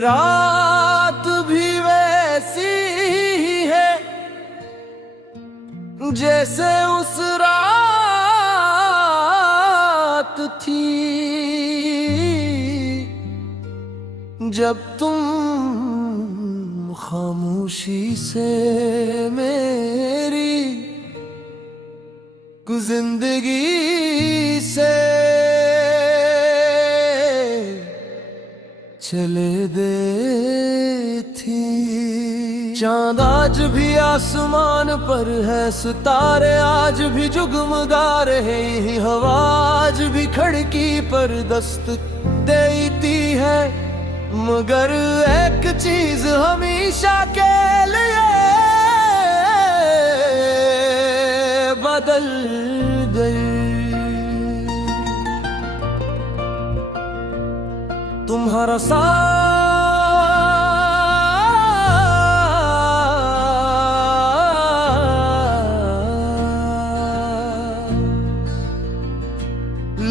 रात भी वैसी ही है जैसे उस रात थी जब तुम खामोशी से मेरी जिंदगी से चले दे थी। चांद आज भी आसमान पर है, सितारे आज भी जुगमगा रहे हैं, हवा आज भी खिड़की पर दस्तक देती है, मगर एक चीज हमेशा के लिए बदल गई। तुम्हारा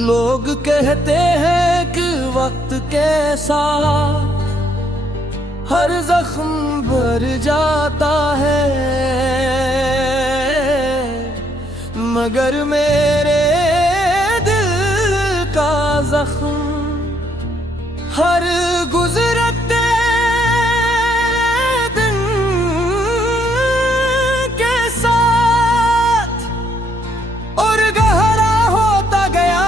लोग कहते हैं कि वक्त के साथ हर जख्म भर जाता है, मगर मेरे दिल का जख्म हर गुजरते दिन के साथ और गहरा होता गया।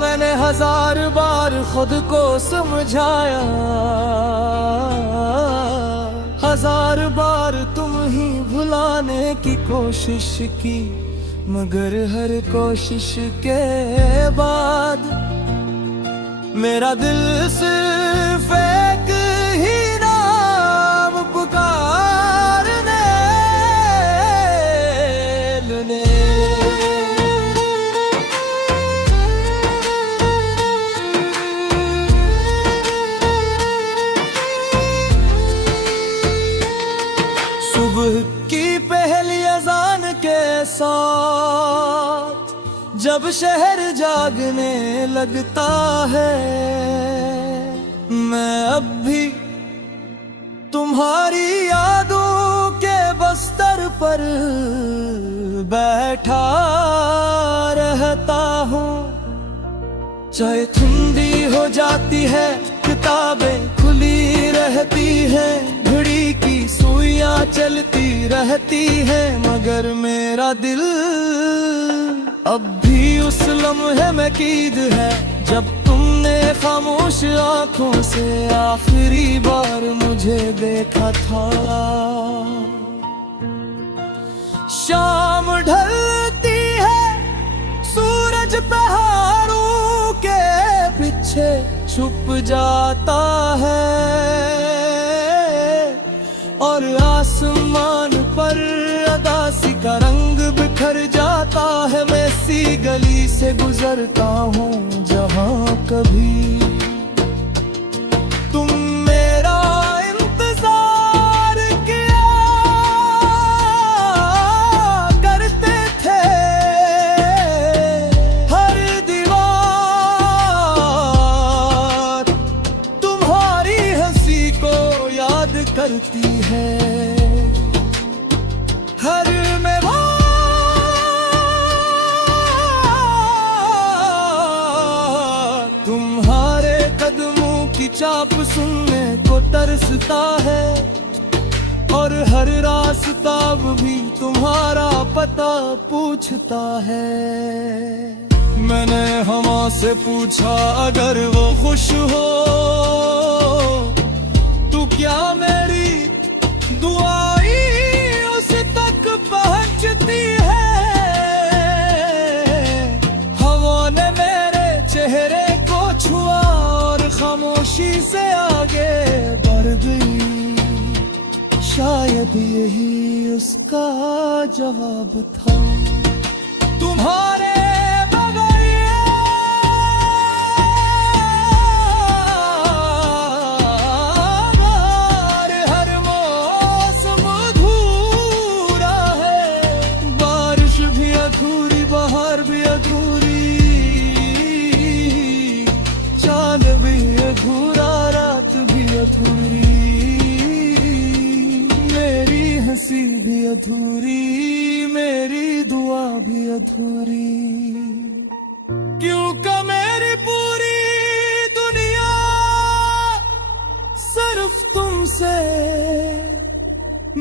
मैंने 1000 बार खुद को समझाया, 1000 बार तुम ही भुलाने की कोशिश की, मगर हर कोशिश के बाद मेरा दिल सिर्फ एक ही नाम पुकारने लगे। सुबह की पहली अजान के साथ जब शहर जागने लगता है, मैं अब भी तुम्हारी यादों के बस्तर पर बैठा रहता हूँ। चाहे ठंडी हो जाती है, किताबें खुली रहती हैं, घड़ी की सुइयां चलती रहती हैं, मगर मेरा दिल अब भी उस लम्हे में कीद है जब तुमने खामोश आंखों से आखिरी बार मुझे देखा था। शाम ढलती है, सूरज पहाड़ों के पीछे छुप जाता है और आसमान पर अदासी का रंग बिखर जाता है। मैं सी गली से गुजरता हूँ जहाँ कभी तुम मेरा इंतजार किया करते थे। हर दीवार तुम्हारी हंसी को याद करती है, हर में तुम्हारे कदमों की चाप सुनने को तरसता है और हर रास्ता भी तुम्हारा पता पूछता है। मैंने हवा से पूछा अगर वो खुश हो तो क्या मेरी दुआएं उस तक पहुंचती है। हवा ने मेरे चेहरे को छुआ और खामोशी से आगे बढ़ गई, शायद यही उसका जवाब था। तुम्हारे बाहर भी अधूरी, चांद भी अधूरा, रात भी अधूरी। नसीब भी अधूरी, मेरी दुआ भी अधूरी। क्यों का मेरी पूरी दुनिया सिर्फ तुमसे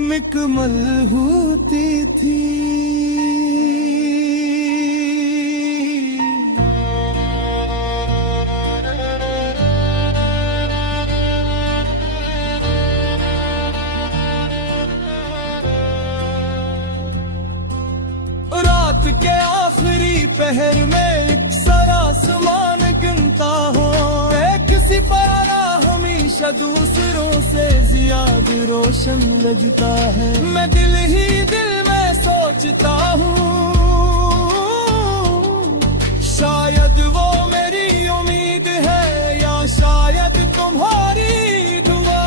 मुकम्मल होती थी। रात के आखिरी पहर में एक सारा आसमान गिनता हो, एक सितारा हमेशा दूसरों से ज्यादा रोशन लगता है। मैं दिल ही दिल में सोचता हूँ, शायद वो मेरी उम्मीद है या शायद तुम्हारी दुआ।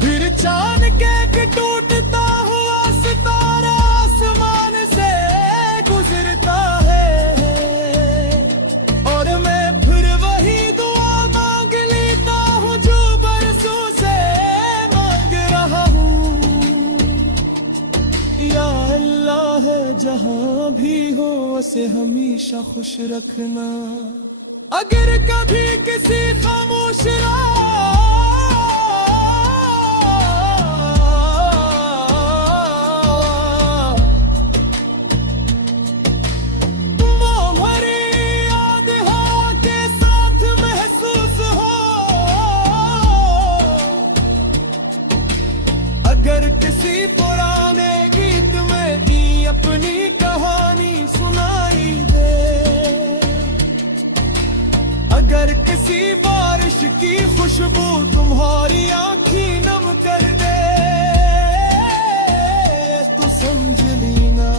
फिर चांद के टूटता हुआ सितारा आसमान से गुजरता है, और मैं फिर वही दुआ मांग लेता हूँ जो बरसों से मांग रहा हूँ। या अल्लाह जहाँ भी हो उसे हमेशा खुश रखना। अगर कभी किसी खामोश अगर किसी पुराने गीत में ही अपनी कहानी सुनाई दे, अगर किसी बारिश की खुशबू तुम्हारी आंखें नम कर दे, तो समझ लेना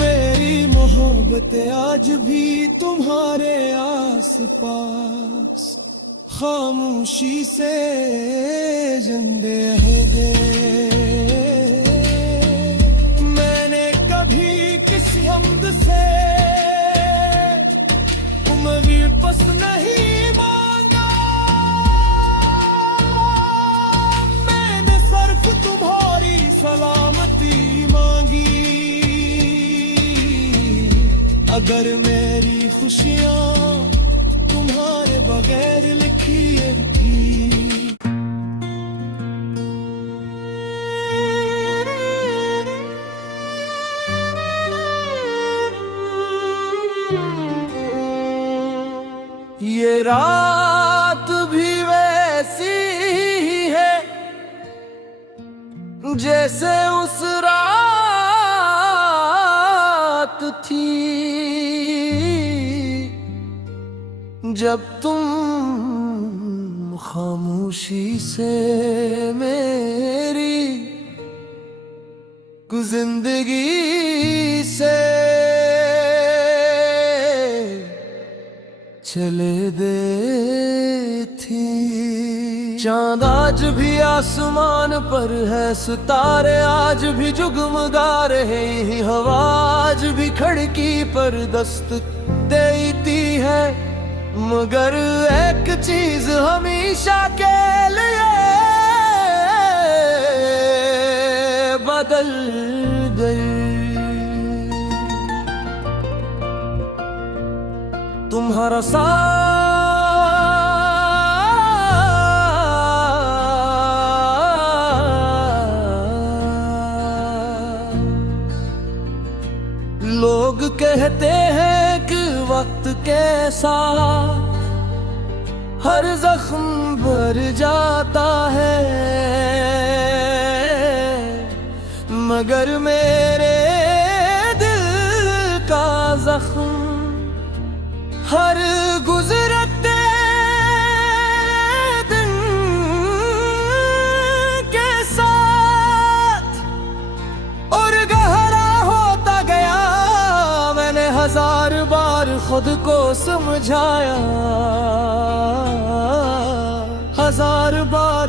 मेरी मोहब्बत आज भी तुम्हारे आस-पास खामोशी से जिंदे है दे। मैंने कभी किसी हमद से उम्र बस नहीं मांगा, मैंने सिर्फ तुम्हारी सलामती मांगी। अगर मेरी खुशियाँ तुम्हारे बगैर लिखी थी। ये रात भी वैसी ही है जैसे उस रात थी जब तुम खामोशी से मेरी जिंदगी से चले दे थी। चांद आज भी आसमान पर है, सितारे आज भी जुगमगा रहे हैं, हवा आज भी खिड़की पर दस्तक देती है। मगर एक चीज हमेशा के लिए बदल गई, तुम्हारा लोग कहते हैं कि वक्त के साथ हर जख्म भर जाता है, मगर मेरे दिल का जख्म हर गुजरते दिन के साथ और गहरा होता गया। मैंने 1000 बार खुद को समझाया, 1000 बार